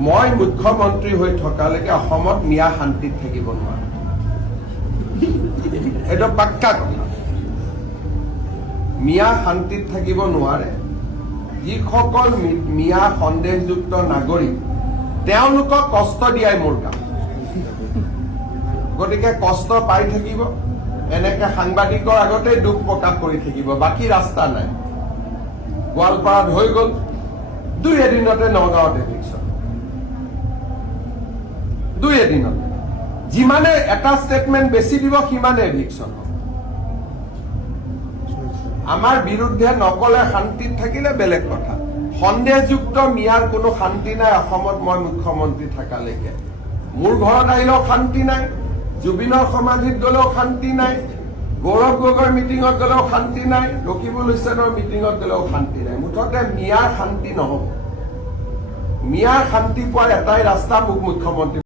মই মুখ্যমন্ত্ৰী হৈ থকালৈকে অসমত মিয়া শান্তিত থাকিব নোৱাৰে। এইটো পাক্কা কথা। মিয়া শান্তিত থাকিব নোৱাৰে। যিসকল মিয়া সন্দেহযুক্ত নাগৰিক তেওঁলোকক কষ্ট দিয়াই মোৰ কাম। গতিকে কষ্ট পাই থাকিব, এনেকে সাংবাদিকৰ আগতে দুখ প্ৰকাশ কৰি থাকিব, বাকী ৰাস্তা নাই। গোৱালপাৰাত হৈ গ'ল, দুই এদিনতে নগাঁৱত ইলেকশ্যন, দুই এদিনতে। যিমানে এটা ষ্টেটমেণ্ট বেছি দিব সিমানে ইলেকশ্যন হ'ব। আমাৰ বিৰুদ্ধে নকলে শান্তিত থাকিলে বেলেগ কথা। সন্দেহযুক্ত মিয়াৰ কোনো শান্তি নাই অসমত। মই মুখ্যমন্ত্ৰী থকালৈকে মোৰ ঘৰত আহিলেও শান্তি নাই, জুবিনৰ সমাধিত গ'লেও শান্তি নাই, গৌৰৱ গগৈৰ মিটিঙত গ'লেও শান্তি নাই, ৰকিবুল হুছেইনৰ মিটিঙত গ'লেও শান্তি নাই। মুঠতে মিয়াৰ শান্তি নহ'ব। মিয়াৰ শান্তি পোৱাৰ এটাই ৰাস্তা, মোক মুখ্যমন্ত্ৰী